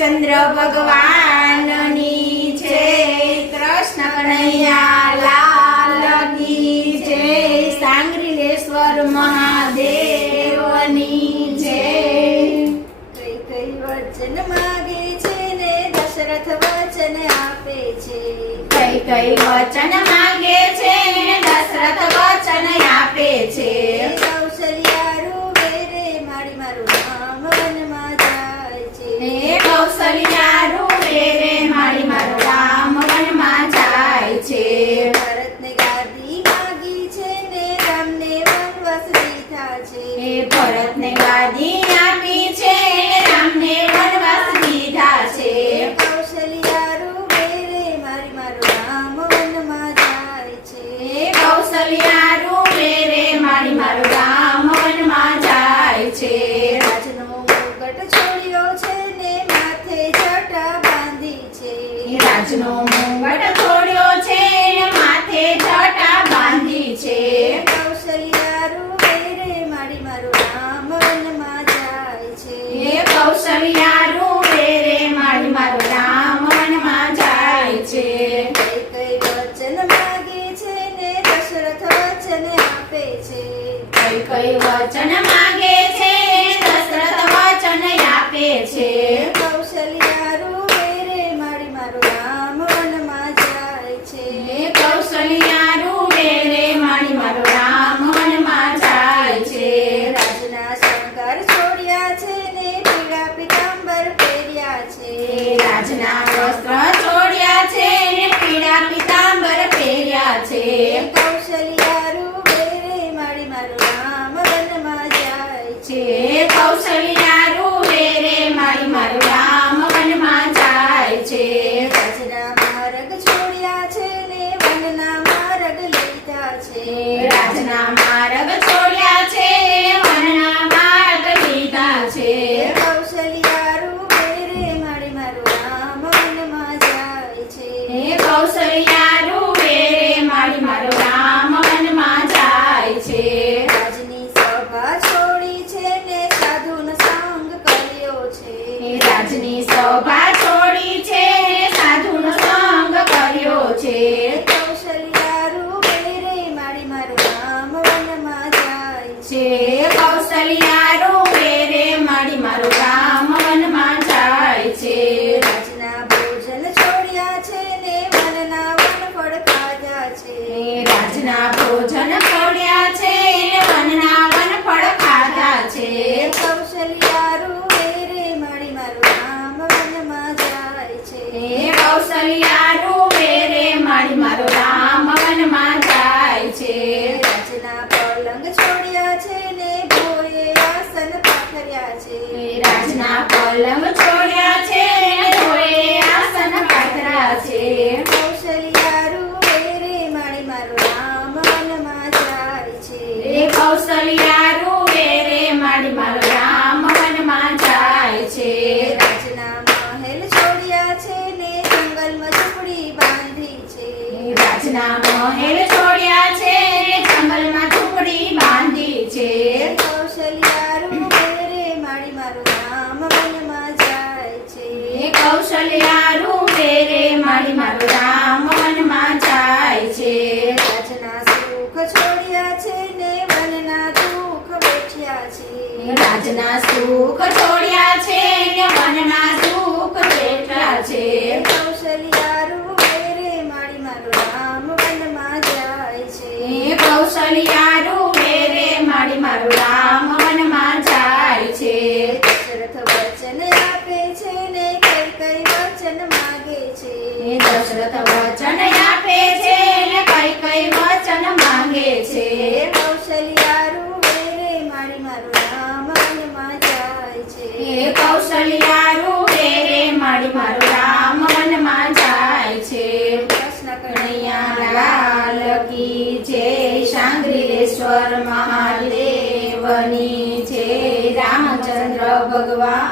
રામચંદ્ર ભગવાનની જય, કૃષ્ણ કનૈયા લાલની જય, સાંગરીલેશ્વર મહાદેવની જય. કઈ કઈ વચન માગે છે ને દશરથ વચન આપે છે. કઈ કઈ વચન માંગે છે ને દશરથ વચન આપે છે. કૌશલ્યા રૂવે રે મારી મારું રામ વનમાં જાય છે. હે કૌશલ્યા રૂવે રે મારી મારું રામ વનમાં જાય છે. ભરતને ગાદી માગી છે ને રામને વનવાસ દીધા છે. હે ભરતને ગાદી આપી છે રામને વનવાસ દીધા છે. કૌશલ્યા રૂવે રે મારી મારું રામ વનમાં જાય છે. હે કૌશલ્યા રૂવે રે મારી મારું રામ વનમાં જાય છે. રાજનો મુગટ છોડ્યો છે ને માથે જટા બાંધી છે. રાજનો મુગટ છોડ્યો છે ને માથે જટા બાંધી છે. કૌશલ્યા રૂવે રે મારી મારું રામ વનમાં જાય છે. હે કૌશલ્યા રૂવે રે મારી મારું રામ વનમાં જાય છે. કઈ કઈ વચન માગે છે ને દશરથ વચન આપે છે. કઈ કઈ વચન માંગે છે દશરથ વચન આપે છે. કૌશલ્યા રૂવે રે મારી મારું રામ વનમાં જાય છે. હે કૌશલ્યા રૂવે રે મારી મારું રામ વનમાં જાય છે. રાજના શણગાર છોડ્યા છે ને પીળા પીતાંબર પહેર્યા છે. રાજના વસ્ત્ર છોડ્યા છે ને પીળા પીતાંબર પહેર્યા છે. કૌશલ્યા રૂવે રે મારી મારું રામ વનમાં જાય છે. છે કૌશલ્યા રૂવે રે મારી મારું રામ વનમાં જાય છે. રાજના માર્ગ છોડ્યા છે ને વનના માર્ગ લીધા છે. રાજના માર્ગ છોડ્યા છે વનના માર્ગ લીધા છે. કૌશલ્યા રૂવે રે મારી મારું રામ વનમાં જાય છે. હે કૌશલ્યા રૂવે રે મારી મારું રામ વનમાં જાય છે. રાજની સભા છોડી છે ને સાધુનો સંગ કર્યો છે. રાજની સભા છોડી છે સાધુનો સંગ કર્યો છે. કૌશલ્યા રૂવે રે મારી મારું રામ વનમાં જાય છે. છે કૌશલ્યા રૂવે રે મારી મારું રામ વનમાં જાય છે. રાજના ભોજન છોડ્યા છે ને વનના વનફળ ખાધા છે. રાજના ભોજન છોડ્યા છે વનના વનફળ ખાધા છે. કૌશલ્યા રૂવે રે મારી મારું રામ વનમાં જાય છે. હે કૌશલ્યા રૂવે રે મારી મારું રામ વનમાં જાય છે. રાજના પલંગ છોડ્યા છે ને ભોએ આસન પાથર્યા છે. રાજના પલંગ છોડ્યા છે ધોળે આસન પાથર્યા છે. કૌશલ્યા રૂવે રે મારી મારું રામ વનમાં જાય છે. હે કૌશલ્યા રૂવે રે મારી મારું રામ વનમાં જાય છે. રાજના મહેલ છોડ્યા છે ને જંગલમાં ઝૂંપડી બાંધી છે. રાજના મહેલ છોડ્યા છે જંગલમાં ઝૂંપડી બાંધી છે. કૌશલ્યા રૂવે રે મારી મારું રામ વનમાં જાય છે. હે કૌશલ્યા રૂવે રે મારી મારું રામ વનમાં જાય છે. રાજના સુખ છોડ્યા છે ને વનના દુઃખ વેઠ્યા છે. રાજના સુખ છોડ્યા છે ને વનના સુખ બેઠા છે. કૌશલ્યા રૂવે રે મારી મારું રામ વનમાં જાય છે. હે કૌશલ્યા રૂવે રે મારી મારું રામ વનમાં જાય છે. દશરથ વચન આપે છે ને કઈ કઈ વચન માગે છે. હે દશરથ વચન આપે છે ને કઈ કઈ વચન માંગે છે. કૌશલ્યા રૂવે રે મારી મારું રામ વનમાં જાય છે. હે કૌશલ્યા રૂવે રે મારી મારું રામ વનમાં જાય છે. કૃષ્ણ કનૈયા કનૈયા લાલ કી જય, સાંગરીલેશ્વર મહાદેવની જય, રામચંદ્ર ભગવાન